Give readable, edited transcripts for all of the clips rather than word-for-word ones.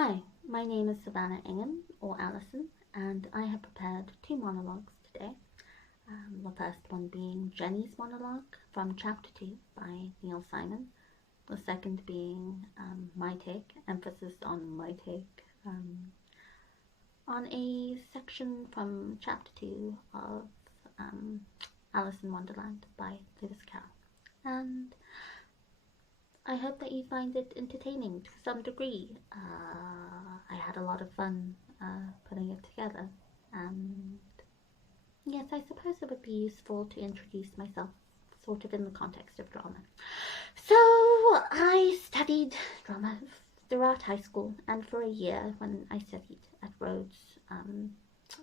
Hi, my name is Savannah Ingham, or Alison, and I have prepared two monologues today. The first one being Jennie's monologue from Chapter 2 by Neil Simon. The second being my take, emphasis on my take, on a section from Chapter 2 of Alice in Wonderland by Lewis Carroll. And I hope that you find it entertaining to some degree. I had a lot of fun putting it together, and yes, I suppose it would be useful to introduce myself sort of in the context of drama. So I studied drama throughout high school and for a year when I studied at Rhodes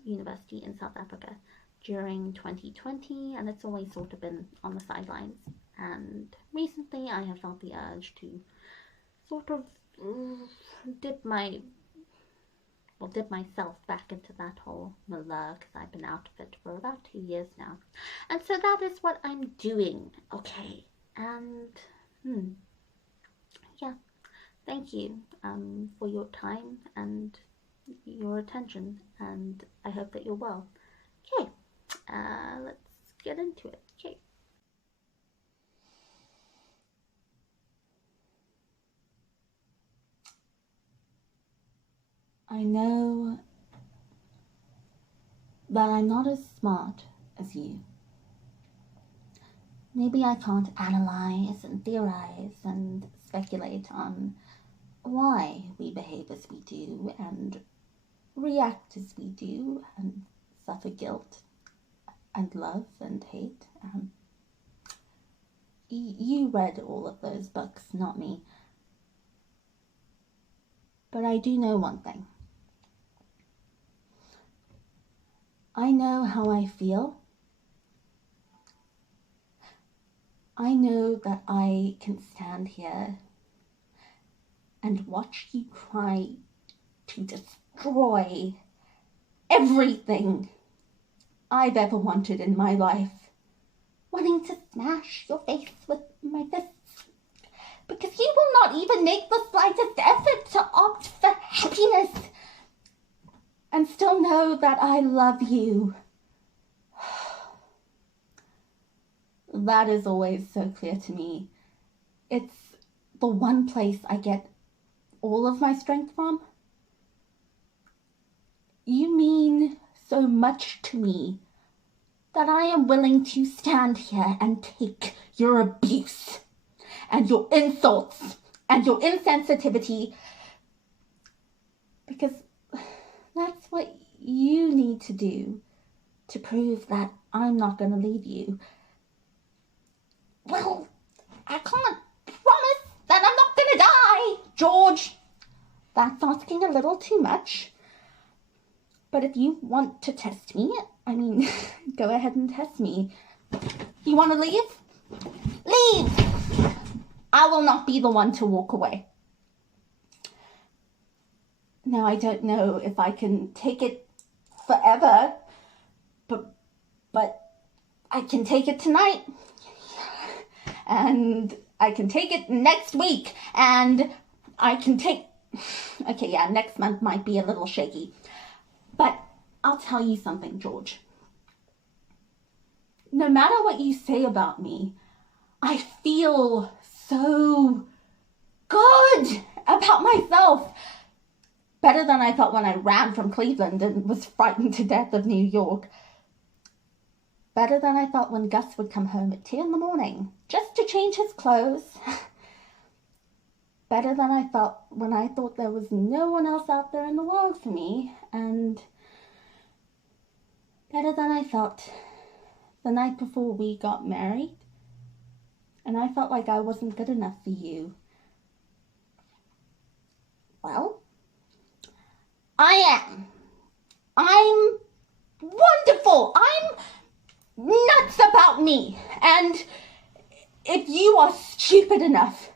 University in South Africa during 2020, and it's always sort of been on the sidelines. And recently I have felt the urge to sort of dip myself back into that whole milieu, because I've been out of it for about 2 years now. And so that is what I'm doing, okay? And, yeah, thank you for your time and your attention, and I hope that you're well. Okay, let's get into it. Okay. I know that I'm not as smart as you. Maybe I can't analyze and theorize and speculate on why we behave as we do and react as we do and suffer guilt and love and hate. You read all of those books, not me. But I do know one thing. I know how I feel. I know that I can stand here and watch you try to destroy everything I've ever wanted in my life, wanting to smash your face with my fists, because you will not even make the slightest effort to opt for happiness and still know that I love you. That is always so clear to me. It's the one place I get all of my strength from. You mean so much to me that I am willing to stand here and take your abuse and your insults and your insensitivity, because that's what you need to do to prove that I'm not going to leave you. Well, I can't promise that I'm not going to die, George. That's asking a little too much. But if you want to test me, go ahead and test me. You want to leave? Leave! I will not be the one to walk away. Now, I don't know if I can take it forever, but I can take it tonight. And I can take it next week, and I can take... Okay, yeah, next month might be a little shaky. But I'll tell you something, George. No matter what you say about me, I feel so good about myself. Better than I felt when I ran from Cleveland and was frightened to death of New York. Better than I felt when Gus would come home at 2 a.m, just to change his clothes. Better than I felt when I thought there was no one else out there in the world for me. And better than I felt the night before we got married, and I felt like I wasn't good enough for you. Well, I am. I'm wonderful. I'm nuts about me. And if you are stupid enough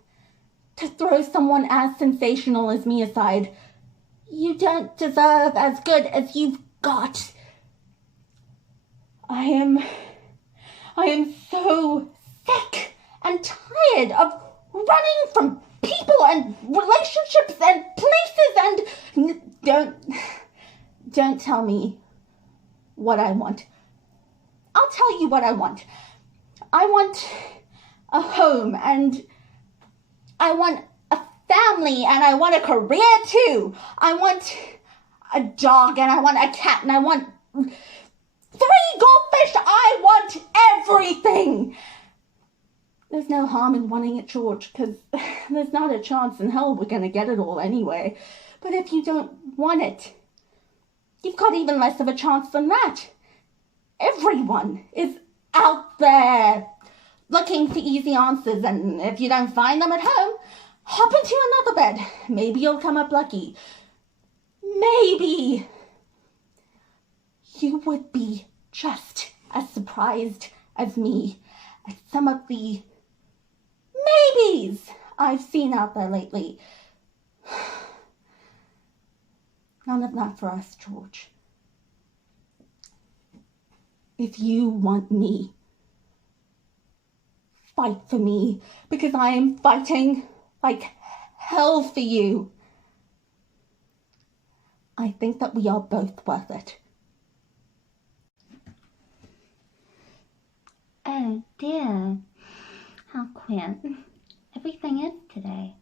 to throw someone as sensational as me aside, you don't deserve as good as you've got. I am so sick and tired of running from people and relationships and places and Don't tell me what I want. I'll tell you what I want. I want a home, and I want a family, and I want a career too. I want a dog, and I want a cat, and I want 3 goldfish. I want everything. There's no harm in wanting it, George, because there's not a chance in hell we're going to get it all anyway. But if you don't want it, you've got even less of a chance than that. Everyone is out there looking for easy answers, and if you don't find them at home, hop into another bed. Maybe you'll come up lucky. Maybe you would be just as surprised as me at some of the maybes I've seen out there lately. None of that for us, George. If you want me, fight for me, because I am fighting like hell for you. I think that we are both worth it. Oh dear, how queer. Everything is today.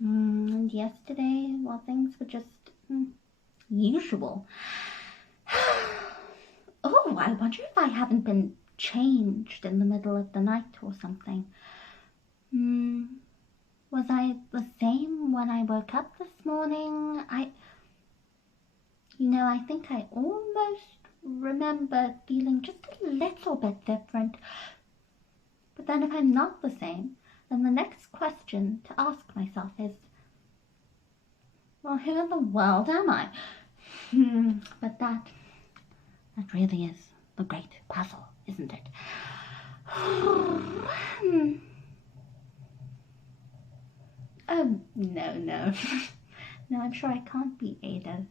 And yesterday, well, things were just usual. Oh, I wonder if I haven't been changed in the middle of the night or something. Was I the same when I woke up this morning? I think I almost remember feeling just a little bit different. But then if I'm not the same, then the next question to ask myself is, well, who in the world am I? But that really is the great puzzle, isn't it? Oh, no. No, I'm sure I can't be Ada.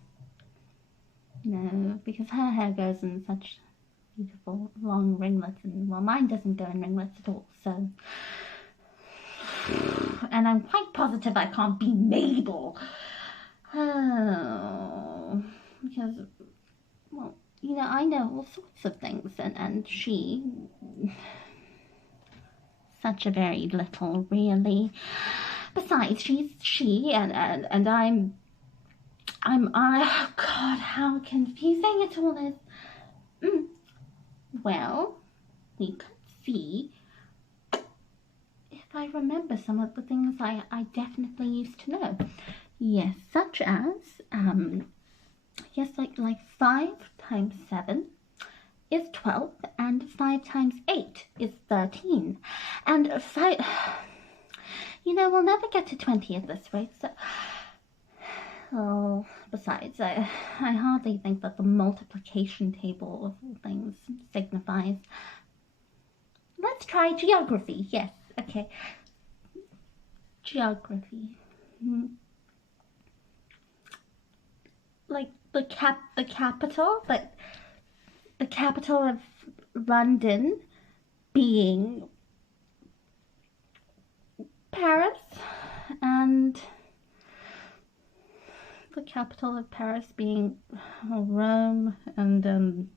No, because her hair goes in such beautiful long ringlets, and well, mine doesn't go in ringlets at all, so. And I'm quite positive I can't be Mabel. Oh, because, well, I know all sorts of things, and she, such a very little, really. Besides, she's she, and I'm I. Oh God, how confusing it all is. Well, we could see if I remember some of the things I definitely used to know. Yes, such as, yes, like 5 times 7 is 12, and 5 times 8 is 13. And 5, we'll never get to 20 at this rate, so. Oh, besides, I hardly think that the multiplication table of all things signifies. Let's try geography. Yes, okay. Geography. Like the capital, but the capital of London being Paris, and the capital of Paris being Rome, and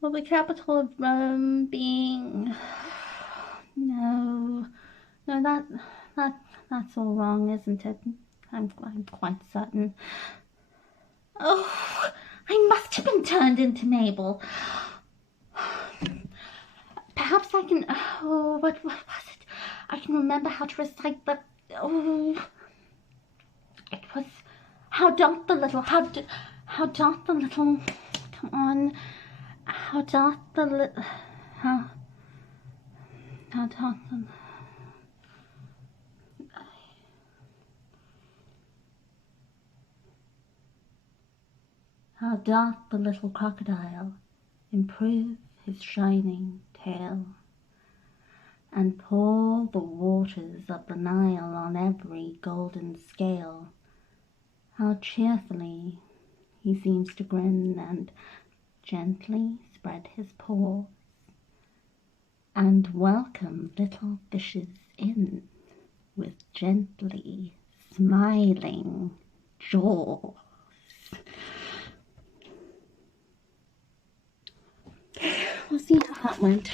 well, the capital of Rome being no, that's all wrong, isn't it? I'm quite certain. Oh, I must have been turned into Mabel. Perhaps I can. Oh, what was it? I can remember how to recite the. Oh. It was, how doth the little, come on, how doth the little, how doth the little crocodile improve his shining tail, and pour the waters of the Nile on every golden scale. How cheerfully he seems to grin, and gently spread his paws, and welcome little fishes in with gently smiling jaws. We'll see how that went.